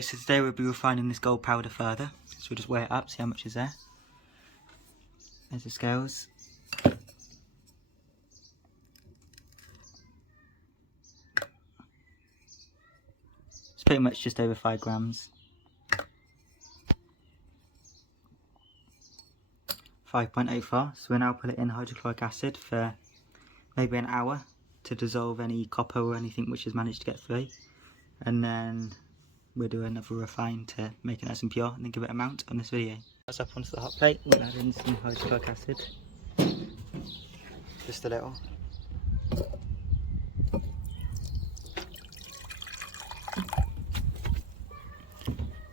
So today we'll be refining this gold powder further. So we'll just weigh it up, see how much is there. There's the scales. It's pretty much just over 5 grams. 5.84. So we'll now put it in hydrochloric acid for maybe an hour to dissolve any copper or anything which has managed to get through. And then we'll do another refine to make it nice and pure and then give it a mount on this video. That's up onto the hot plate. We'll add in some hydrochloric acid. Just a little.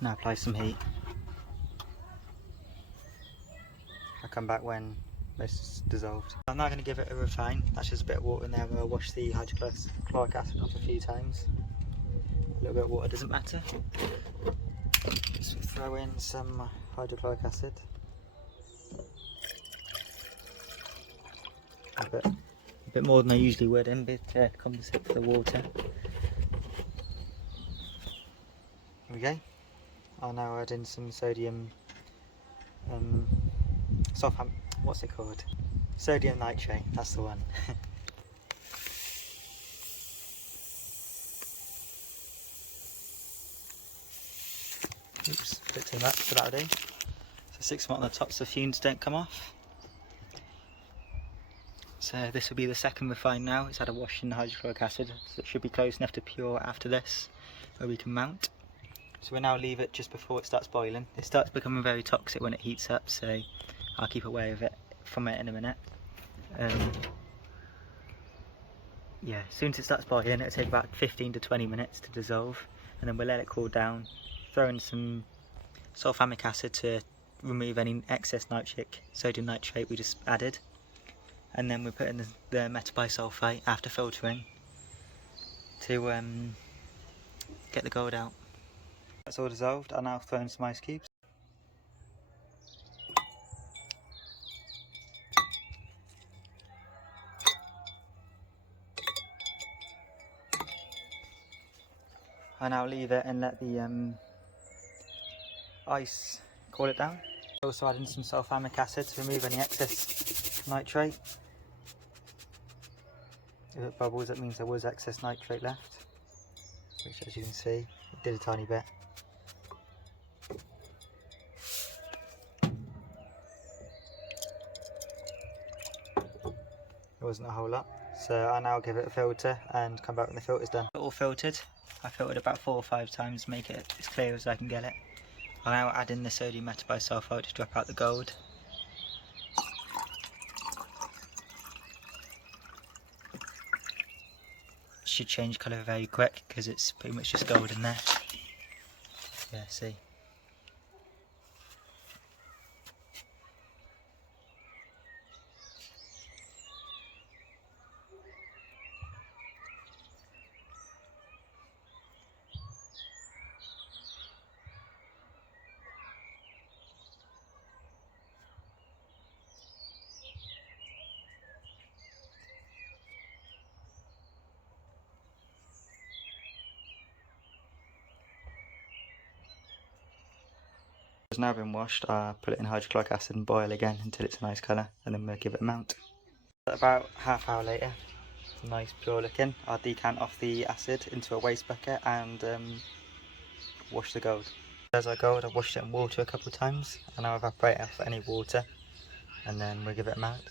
Now apply some heat. I'll come back when it's dissolved. I'm now going to give it a refine. That's just a bit of water in there where I'll wash the hydrochloric acid off a few times. A little bit of water doesn't matter. Just throw in some hydrochloric acid. A bit more than I usually would in bit to compensate for the water. Here we go. I'll now add in some sodium what's it called? Sodium nitrate, that's the one. Oops, a bit too much, but that'll do. So 6 on the top so the fumes don't come off. So this will be the second refine now. It's had a wash in the hydrochloric acid, so it should be close enough to pure after this, where we can mount. So we'll now leave it just before it starts boiling. It starts becoming very toxic when it heats up, so I'll keep away from it in a minute. Yeah, as soon as it starts boiling, it'll take about 15 to 20 minutes to dissolve, and then we'll let it cool down. Throw in some sulfamic acid to remove any excess sodium nitrate we just added, and then we put in the metabisulfite after filtering to get the gold out. That's all dissolved. I'll now throw in some ice cubes. I now leave it and let the ice cool it down. Also add in some sulfamic acid to remove any excess nitrate. If it bubbles, that means there was excess nitrate left, which, as you can see, it did a tiny bit. It wasn't a whole lot, so I now give it a filter and come back when the filter's done. All filtered. I filtered about 4 or 5 times to make it as clear as I can get it. I'll now add in the sodium metabisulfite to drop out the gold. It should change colour very quick because it's pretty much just gold in there. Yeah, see. It's now been washed. I put it in hydrochloric acid and boil again until it's a nice colour, and then we'll give it a mount. About half hour later, it's nice pure looking. I'll decant off the acid into a waste bucket and wash the gold. There's our gold. I've washed it in water a couple of times and I'll evaporate off any water, and then we'll give it a mount.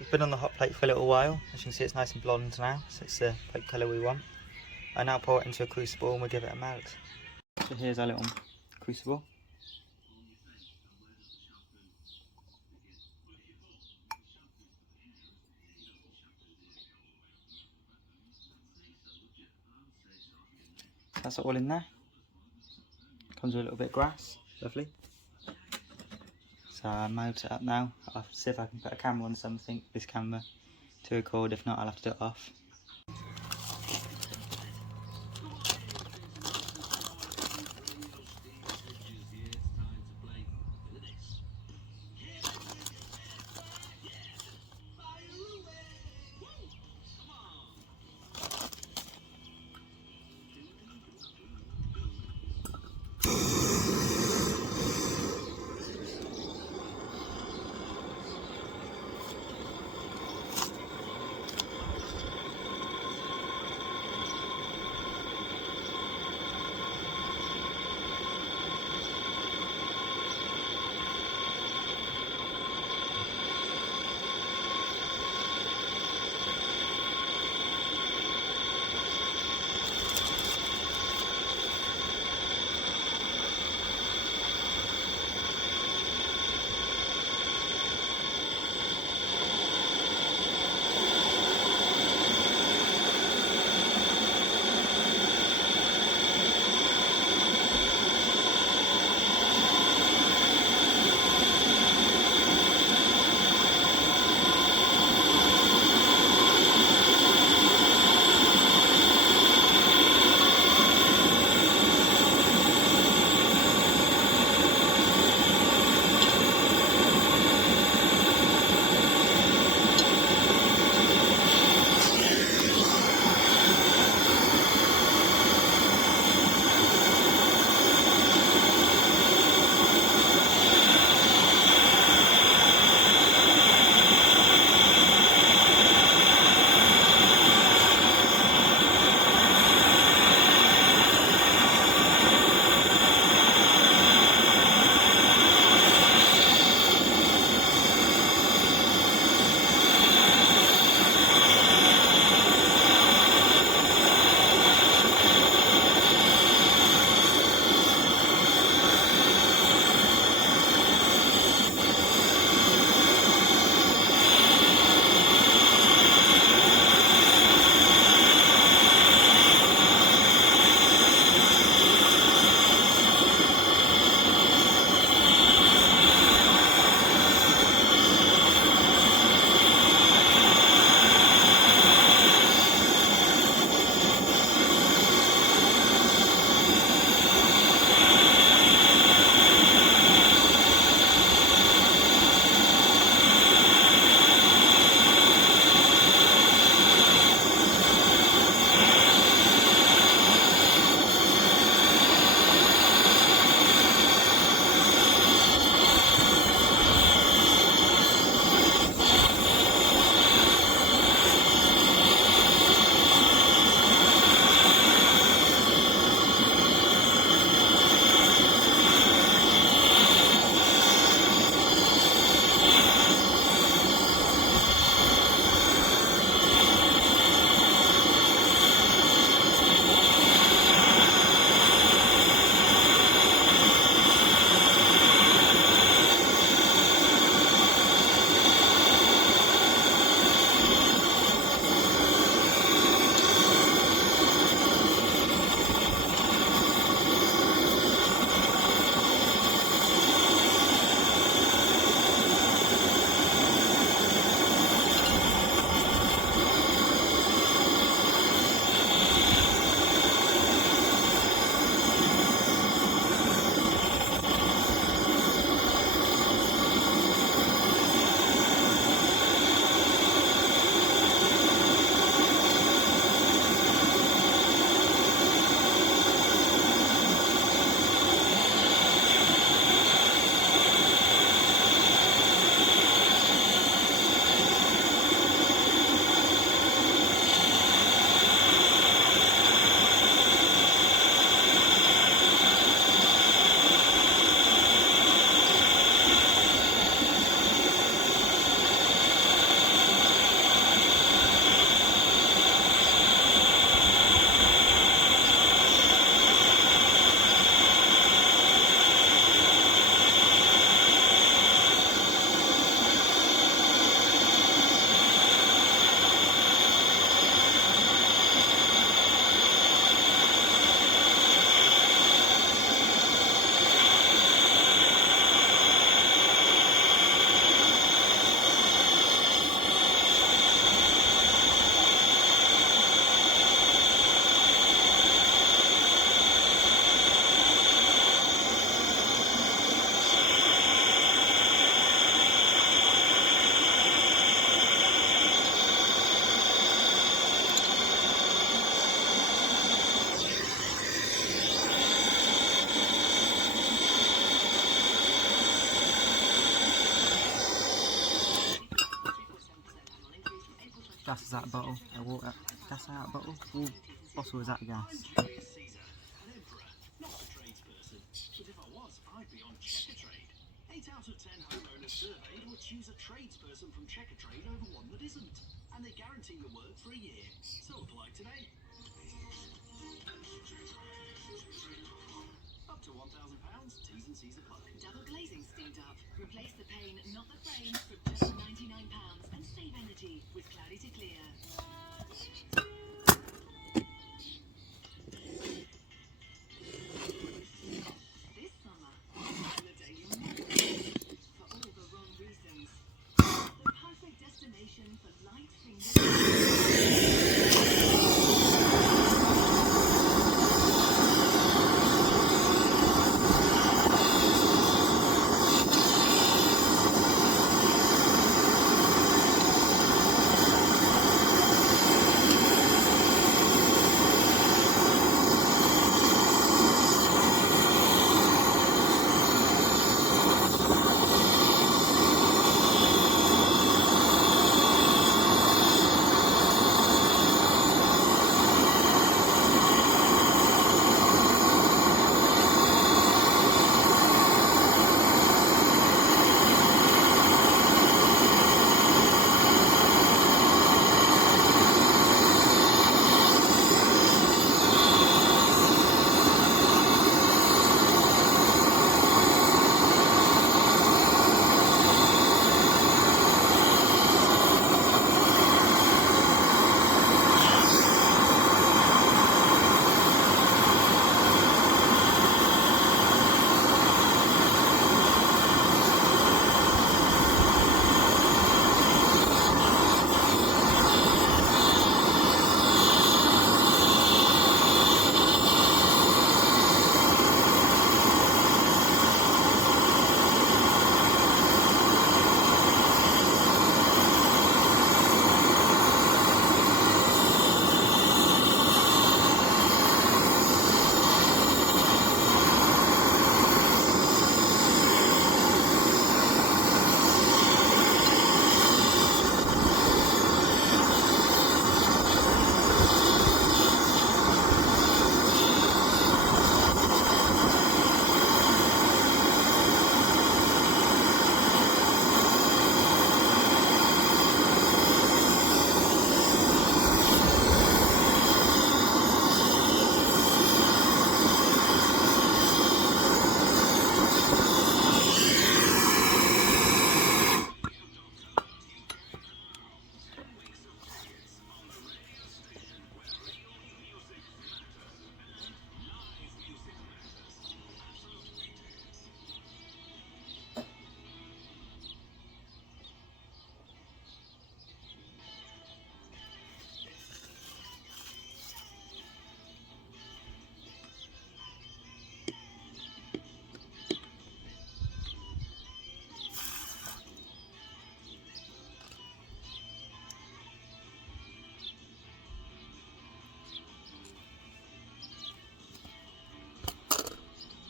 It's been on the hot plate for a little while. As you can see, it's nice and blonde now, so it's the plate colour we want. I now pour it into a crucible and we'll give it a mount. So here's our little crucible. That's all in there. Comes with a little bit of grass, lovely. So I'll mount it up now. I'll see if I can put a camera on something, this camera, to record. If not, I'll have to do it off. gas is out of bottle, water, gas out of bottle, bottle is out of gas. Not a tradesperson, but if I was, I'd be on Checkatrade. 8 out of 10 homeowners surveyed would choose a tradesperson from Checkatrade over one that isn't. And they guarantee your work for a year. So apply today. Up to £1,000, T's and C's apply. Double glazing steamed up. Replace the pane, not the frame, for just £99 and save energy with Cloudy to Clear. This summer, the Daily Mirror. For all the wrong reasons. The perfect destination for light fingers.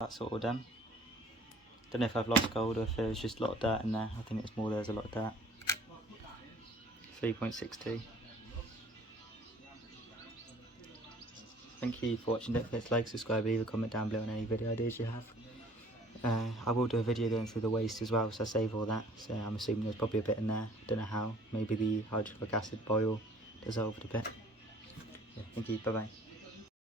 That's all done. Don't know if I've lost gold or if there's just a lot of dirt in there. I think it's more there's a lot of dirt. 3.62. Thank you for watching. Don't forget to like, subscribe, leave a comment down below on any video ideas you have. I will do a video going through the waste as well, so I save all that. So I'm assuming there's probably a bit in there. Don't know how. Maybe the hydrochloric acid boil dissolved a bit. Yeah, thank you. Bye bye.